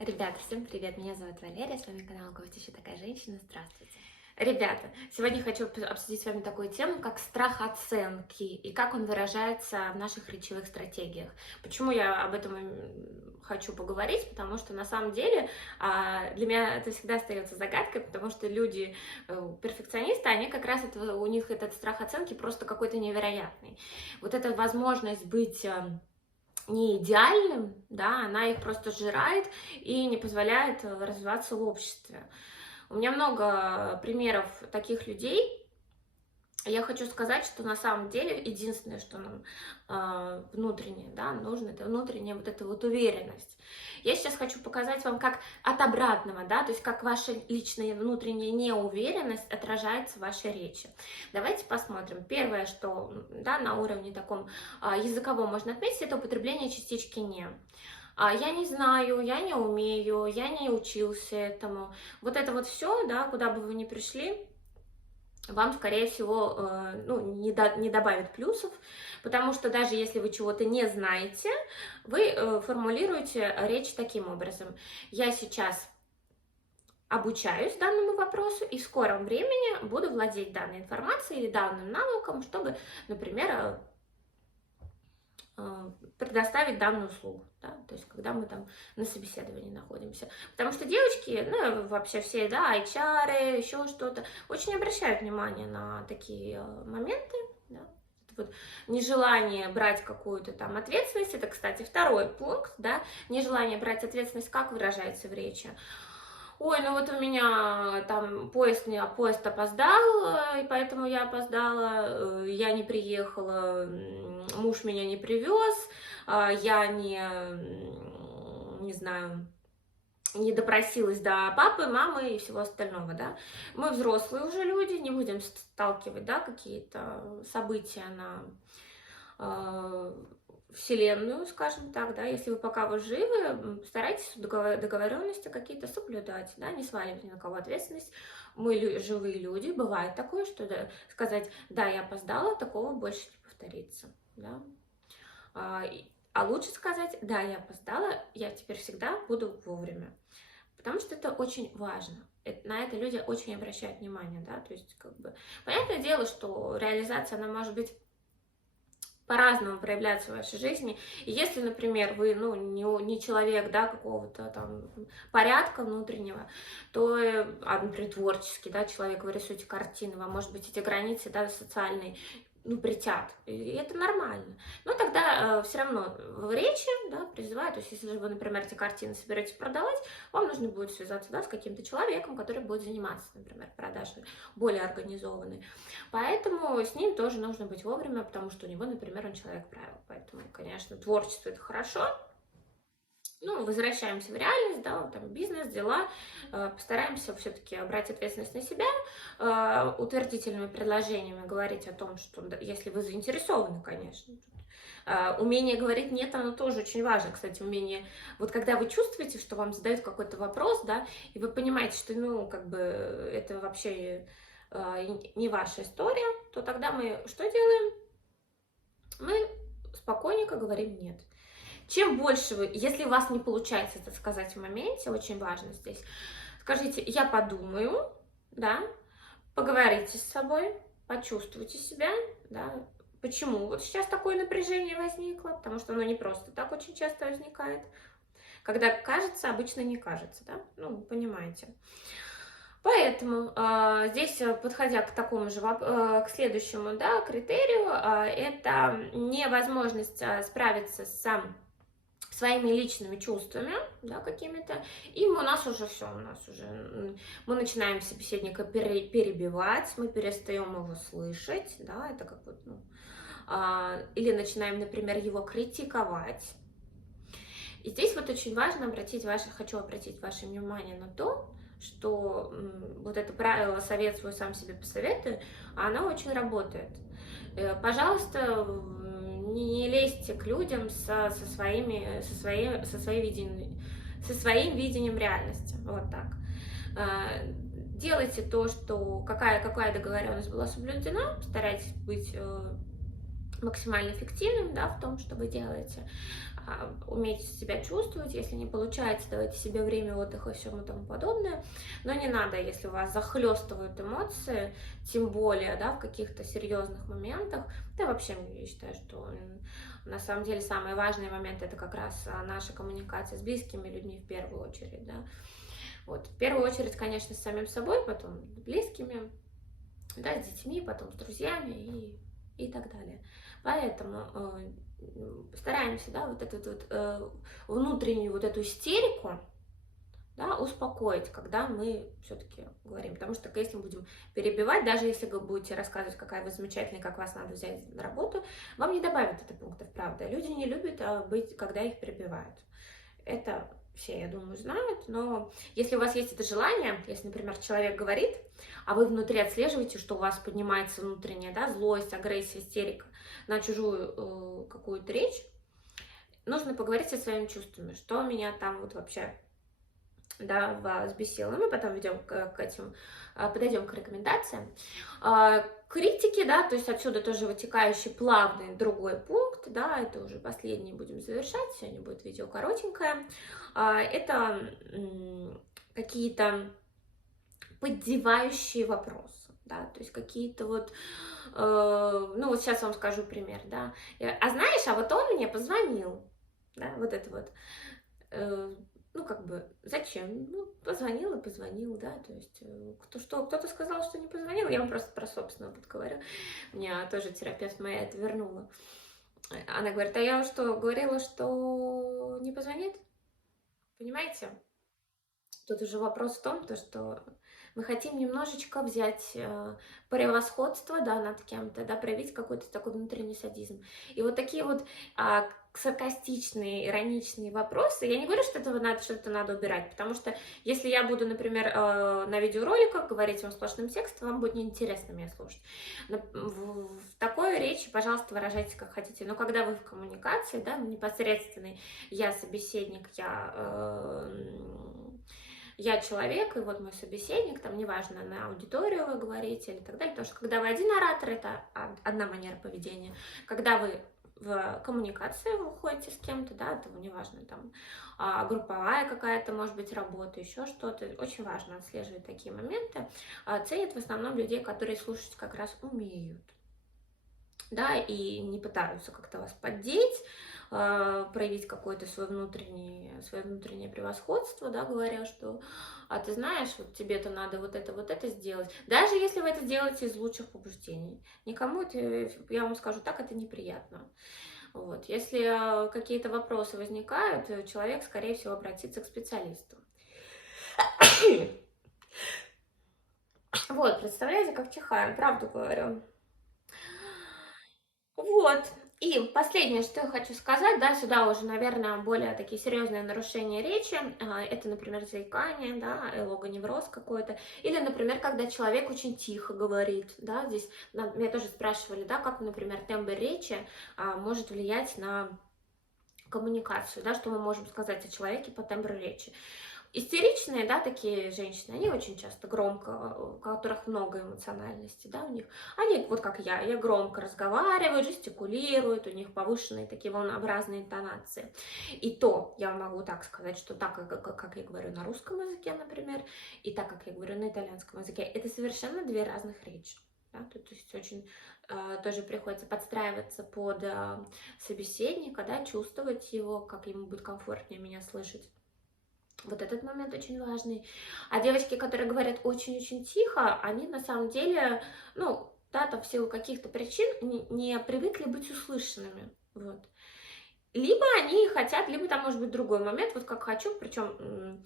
Ребята, всем привет! Меня зовут Валерия, с вами канал «Гость еще такая женщина». Здравствуйте! Ребята, сегодня хочу обсудить с вами такую тему, как страх оценки и как он выражается в наших речевых стратегиях. Почему я об этом хочу поговорить? Потому что на самом деле для меня это всегда остается загадкой, потому что люди перфекционисты, они как раз у них этот страх оценки просто какой-то невероятный. Вот эта возможность быть не идеальным, да, она их просто сжирает и не позволяет развиваться в обществе. У меня много примеров таких людей. Я хочу сказать, что на самом деле единственное, что нам внутренне, да, нужно, это внутренняя вот эта вот уверенность. Я сейчас хочу показать вам, как от обратного, да, то есть как ваша личная внутренняя неуверенность отражается в вашей речи. Давайте посмотрим. Первое, что, да, на уровне таком языковом можно отметить, это употребление частички «не». Я не знаю, я не умею, я не учился этому. Вот это вот все, да, куда бы вы ни пришли, вам, скорее всего, не добавит плюсов, потому что даже если вы чего-то не знаете, вы формулируете речь таким образом. Я сейчас обучаюсь данному вопросу и в скором времени буду владеть данной информацией или данным навыком, чтобы, например, предоставить данную услугу, да, то есть когда мы там на собеседовании находимся. Потому что девочки, ну, вообще все, да, HR, еще что-то, очень обращают внимание на такие моменты, да. Вот нежелание брать какую-то там ответственность, это, кстати, второй пункт, да, нежелание брать ответственность, как выражается в речи. Ой, ну вот у меня там поезд опоздал, и поэтому я опоздала, я не приехала, муж меня не привез, я не знаю, не допросилась до папы, мамы и всего остального, да. Мы взрослые уже люди, не будем сталкивать, да, какие-то события на вселенную, скажем так, да, если вы пока вы живы, старайтесь договоренности какие-то соблюдать, да, не сваливать ни на кого ответственность. Мы живые люди, бывает такое, что сказать, да, я опоздала, такого больше не повторится, да. А лучше сказать, да, я опоздала, я теперь всегда буду вовремя, потому что это очень важно. На это люди очень обращают внимание, да, то есть, как бы, понятное дело, что реализация, она может быть по-разному проявляться в вашей жизни. И если, например, вы, ну, не человек, да, какого-то там порядка внутреннего, то, например, творческий, да, человек, вы рисуете картины, вам, может быть, эти границы, да, социальные, ну, притят, и это нормально. Но тогда все равно в речи, да, призываю, то есть если вы, например, эти картины собираетесь продавать, вам нужно будет связаться, да, с каким-то человеком, который будет заниматься, например, продажей более организованной. Поэтому с ним тоже нужно быть вовремя, потому что у него, например, он человек правил. Поэтому, конечно, творчество — это хорошо. Ну, возвращаемся в реальность, да, там бизнес, дела, постараемся все-таки брать ответственность на себя, утвердительными предложениями говорить о том, что, да, если вы заинтересованы, конечно. Умение говорить «нет», оно тоже очень важно, кстати, умение, вот когда вы чувствуете, что вам задают какой-то вопрос, да, и вы понимаете, что, ну, как бы, это вообще не ваша история, то тогда мы что делаем? Мы спокойненько говорим «нет». Чем больше вы, если у вас не получается это сказать в моменте, очень важно здесь, скажите «я подумаю», да, поговорите с собой, почувствуйте себя, да, почему вот сейчас такое напряжение возникло, потому что оно не просто так очень часто возникает, когда кажется, обычно не кажется, да, ну, понимаете. Поэтому здесь, подходя к такому же, к следующему, да, критерию, это невозможность справиться с своими личными чувствами, да, какими-то, и у нас уже все, мы начинаем собеседника перебивать, мы перестаем его слышать, да, это как вот, ну, или начинаем, например, его критиковать. И здесь вот очень важно хочу обратить ваше внимание на то, что вот это правило «совет свой сам себе посоветуй», оно очень работает. Пожалуйста, не лезьте к людям со своим видением реальности. Вот так. Делайте то, что какая договоренность была соблюдена, старайтесь быть максимально эффективным, да, в том, что вы делаете. умейте себя чувствовать, если не получается, давайте себе время отдыха и всему тому подобное, но не надо, если вас захлестывают эмоции, тем более, да, в каких-то серьезных моментах, да, вообще, я считаю, что на самом деле самые важные моменты это как раз наша коммуникация с близкими людьми в первую очередь, да, вот, в первую очередь, конечно, с самим собой, потом с близкими, да, с детьми, потом с друзьями и так далее. Поэтому стараемся, да, вот эту вот внутреннюю вот эту истерику, да, успокоить, когда мы все-таки говорим. Потому что если мы будем перебивать, даже если вы будете рассказывать, какая вы замечательная, как вас надо взять на работу, вам не добавят это пунктов, правда. Люди не любят быть, когда их перебивают. Это все, я думаю, знают, но если у вас есть это желание, если, например, человек говорит, а вы внутри отслеживаете, что у вас поднимается внутренняя, да, злость, агрессия, истерика на чужую какую-то речь, нужно поговорить со своими чувствами, что меня там вот вообще, да, взбесило. Мы потом подойдем к рекомендациям. Критики, да, то есть отсюда тоже вытекающий плавный другой пункт, да, это уже последний будем завершать, сегодня будет видео коротенькое. Это какие-то поддевающие вопросы, да, то есть какие-то вот, ну вот сейчас вам скажу пример, да, а знаешь, а вот он мне позвонил, да, вот это вот, ну, как бы, зачем? Ну, позвонил и позвонил, да, то есть, кто-то сказал, что не позвонил, я вам просто про собственный опыт говорю, меня тоже терапевт моя это вернула. Она говорит, а я что, говорила, что не позвонит? Понимаете? Тут уже вопрос в том, что мы хотим немножечко взять превосходство, да, над кем-то, да, проявить какой-то такой внутренний садизм. И вот такие вот саркастичные, ироничные вопросы, я не говорю, что что-то надо убирать, потому что если я буду, например, на видеороликах говорить вам сплошным текстом, вам будет неинтересно меня слушать. В такой речи, пожалуйста, выражайтесь как хотите. Но когда вы в коммуникации, да, непосредственной, я собеседник, я человек, и вот мой собеседник, там неважно, на аудиторию вы говорите или так далее, потому что когда вы один оратор, это одна манера поведения. Когда вы в коммуникации вы уходите с кем-то, да, это неважно, там, групповая какая-то, может быть, работа, еще что-то, очень важно отслеживать такие моменты. Ценят в основном людей, которые слушать как раз умеют, да, и не пытаются как-то вас поддеть, проявить какое-то свое внутреннее превосходство, да, говоря, что, ты знаешь, вот тебе-то надо вот это сделать. Даже если вы это делаете из лучших побуждений. Никому это, я вам скажу так, это неприятно. Вот. Если какие-то вопросы возникают, человек, скорее всего, обратится к специалисту. Вот, представляете, как чихаем, правду говорю. Вот. И последнее, что я хочу сказать, да, сюда уже, наверное, более такие серьезные нарушения речи. Это, например, заикание, да, логоневроз какой-то. Или, например, когда человек очень тихо говорит, да, здесь меня тоже спрашивали, да, как, например, тембр речи может влиять на коммуникацию, да, что мы можем сказать о человеке по тембру речи. Истеричные, да, такие женщины, они очень часто громко, у которых много эмоциональности, да, у них, они вот как я громко разговаривают, жестикулируют, у них повышенные такие волнообразные интонации. И то я могу так сказать, что так, как я говорю на русском языке, например, и так, как я говорю на итальянском языке, это совершенно две разных речи. Да, то есть очень тоже приходится подстраиваться под собеседника, да, чувствовать его, как ему будет комфортнее меня слышать. Вот этот момент очень важный. А девочки, которые говорят очень-очень тихо, они на самом деле, ну, да, там в силу каких-то причин не привыкли быть услышанными. Вот. Либо они хотят, либо там может быть другой момент, вот как хочу, причем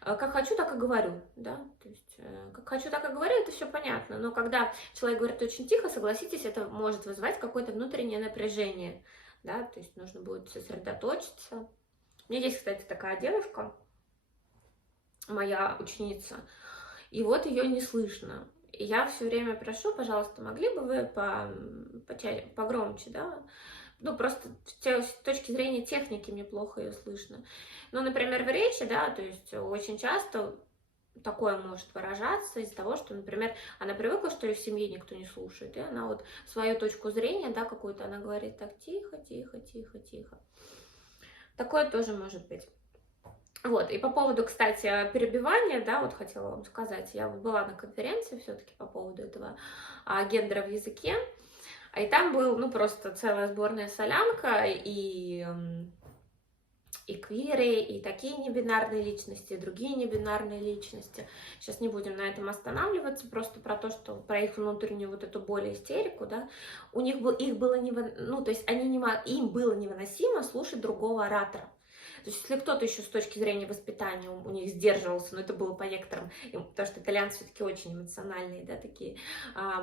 как хочу, так и говорю, да, то есть как хочу, так и говорю, это все понятно, но когда человек говорит очень тихо, согласитесь, это может вызывать какое-то внутреннее напряжение, да, то есть нужно будет сосредоточиться. У меня есть, кстати, такая девушка, моя ученица, и вот ее не слышно. И я все время прошу, пожалуйста, могли бы вы погромче, да? Ну, просто с точки зрения техники мне плохо ее слышно. Ну, например, в речи, да, то есть очень часто такое может выражаться из-за того, что, например, она привыкла, что ее в семье никто не слушает, и она вот свою точку зрения, да, какую-то, она говорит так тихо, тихо, тихо, тихо. Такое тоже может быть. Вот, и по поводу, кстати, перебивания, да, вот хотела вам сказать, я вот была на конференции все-таки по поводу этого гендера в языке, и там был, ну, просто целая сборная солянка, и квиры, и такие небинарные личности, и другие небинарные личности. Сейчас не будем на этом останавливаться, просто про то, что про их внутреннюю вот эту боль и истерику, да, их было ну, то есть им было невыносимо слушать другого оратора. То есть, если кто-то еще с точки зрения воспитания у них сдерживался, но это было по некоторым, потому что итальянцы все-таки очень эмоциональные, да, такие,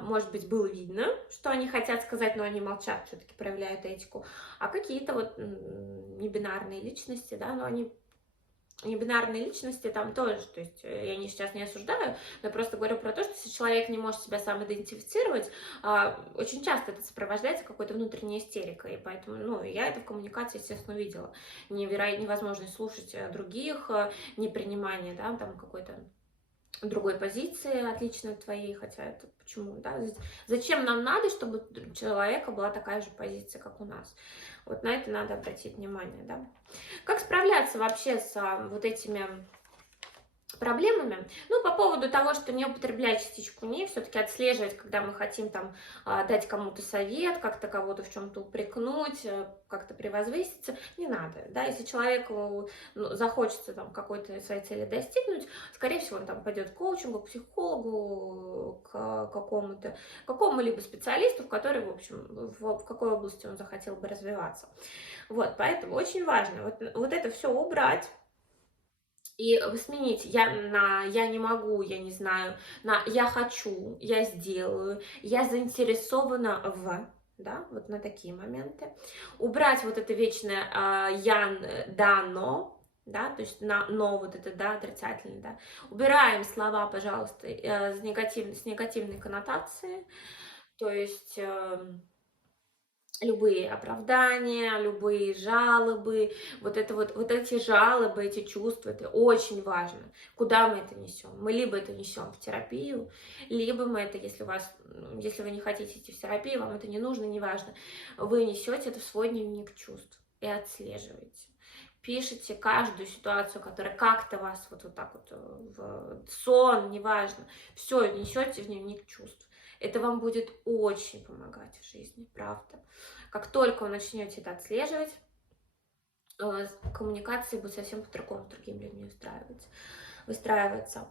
может быть, было видно, что они хотят сказать, но они молчат, все-таки проявляют этику. А какие-то вот небинарные личности, да, но они небинарные личности там тоже, то есть я сейчас не осуждаю, но я просто говорю про то, что если человек не может себя сам идентифицировать, очень часто это сопровождается какой-то внутренней истерикой, и поэтому, ну, я это в коммуникации, естественно, увидела. Невозможность слушать других, непринимание, да, там какой-то другой позиции, отличной от твоей, хотя это почему, да? Зачем нам надо, чтобы у человека была такая же позиция, как у нас? Вот на это надо обратить внимание, да? Как справляться вообще с вот этими проблемами? Ну, по поводу того, что не употреблять частичку «не», все-таки отслеживать, когда мы хотим там дать кому-то совет, как-то кого-то в чем-то упрекнуть, как-то превозвыситься, не надо, да, если человеку захочется там какой-то своей цели достигнуть, скорее всего, он там пойдет к коучингу, к психологу, к какому-либо специалисту, в который, в общем, в какой области он захотел бы развиваться. Вот, поэтому очень важно вот это все убрать, и сменить я не могу, я не знаю, на я хочу, я сделаю, я заинтересована в, да, вот на такие моменты. Убрать вот это вечное я, да, но, да, то есть но вот это, да, отрицательное, да. Убираем слова, пожалуйста, с негативной коннотацией, то есть любые оправдания, любые жалобы, вот эти жалобы, эти чувства, это очень важно. Куда мы это несем? Мы либо это несем в терапию, либо мы это, если вы не хотите идти в терапию, вам это не нужно, неважно, вы несете это в свой дневник чувств и отслеживаете. Пишите каждую ситуацию, которая как-то вас вот так вот в сон, неважно, все несете в дневник чувств. Это вам будет очень помогать в жизни, правда. Как только вы начнете это отслеживать, коммуникации будут совсем по-другому с другими людьми выстраиваться.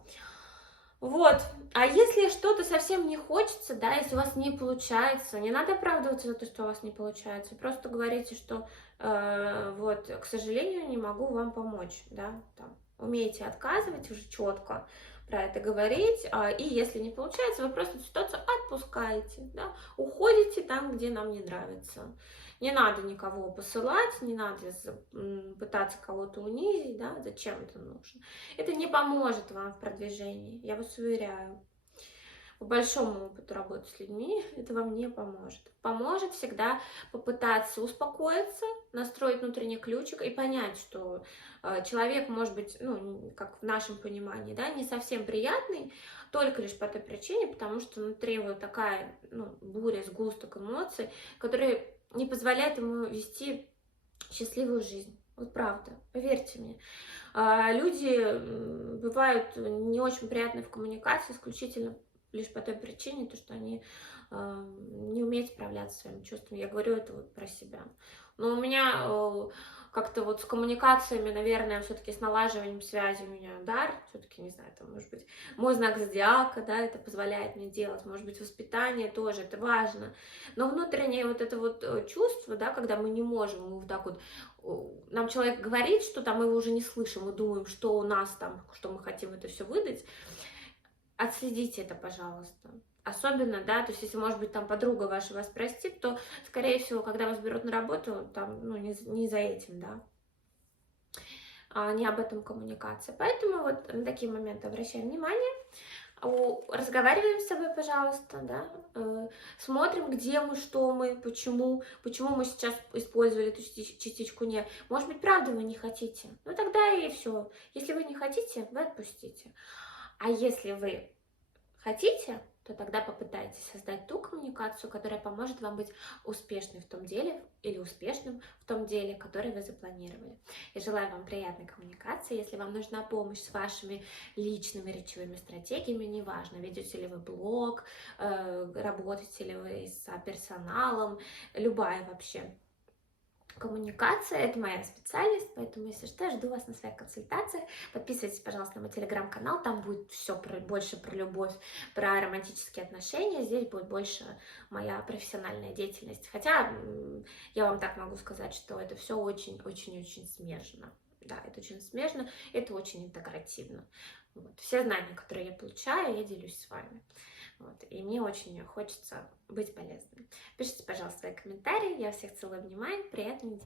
Вот. А если что-то совсем не хочется, да, если у вас не получается, не надо оправдываться за то, что у вас не получается. Просто говорите, что вот, к сожалению, не могу вам помочь, да, там, умеете отказывать уже четко, про это говорить, и если не получается, вы просто эту ситуацию отпускаете, да, уходите там, где нам не нравится. Не надо никого посылать, не надо пытаться кого-то унизить, да, зачем это нужно. Это не поможет вам в продвижении, я вас уверяю. По большому опыту работы с людьми это вам не поможет. Поможет всегда попытаться успокоиться, настроить внутренний ключик и понять, что человек может быть, ну, как в нашем понимании, да, не совсем приятный, только лишь по той причине, потому что внутри его такая, ну, буря, сгусток эмоций, которые не позволяют ему вести счастливую жизнь. Вот правда, поверьте мне. Люди бывают не очень приятные в коммуникации исключительно лишь по той причине, то, что они не умеют справляться со своими чувствами. Я говорю это вот про себя. Но у меня как-то вот с коммуникациями, наверное, все-таки с налаживанием связи у меня дар, все-таки, не знаю, там, может быть, мой знак зодиака, да, это позволяет мне делать, может быть, воспитание тоже, это важно. Но внутреннее вот это вот чувство, да, когда мы не можем, мы вот так вот, нам человек говорит, что там мы его уже не слышим, мы думаем, что у нас там, что мы хотим это все выдать. Отследите это, пожалуйста. Особенно, да, то есть если, может быть, там подруга ваша вас простит, то, скорее всего, когда вас берут на работу, там, ну, не за этим, да, не об этом коммуникация. Поэтому вот на такие моменты обращаем внимание, разговариваем с собой, пожалуйста, да, смотрим, где мы, что мы, почему мы сейчас использовали эту частичку «не». Может быть, правда вы не хотите, ну тогда и все. Если вы не хотите, вы отпустите. А если вы хотите, то тогда попытайтесь создать ту коммуникацию, которая поможет вам быть успешной в том деле или успешным в том деле, которое вы запланировали. Я желаю вам приятной коммуникации. Если вам нужна помощь с вашими личными речевыми стратегиями, неважно, ведете ли вы блог, работаете ли вы с персоналом, любая вообще коммуникация — это моя специальность, поэтому, если что, я жду вас на своей консультации. Подписывайтесь, пожалуйста, на мой телеграм-канал, там будет все больше про любовь, про романтические отношения, здесь будет больше моя профессиональная деятельность. Хотя я вам так могу сказать, что это все очень-очень-очень смежно. Да, это очень смежно, это очень интегративно. Вот. Все знания, которые я получаю, я делюсь с вами. Вот. И мне очень хочется быть полезной. Пишите, пожалуйста, свои комментарии. Я всех целую, обнимаю. Приятной недели.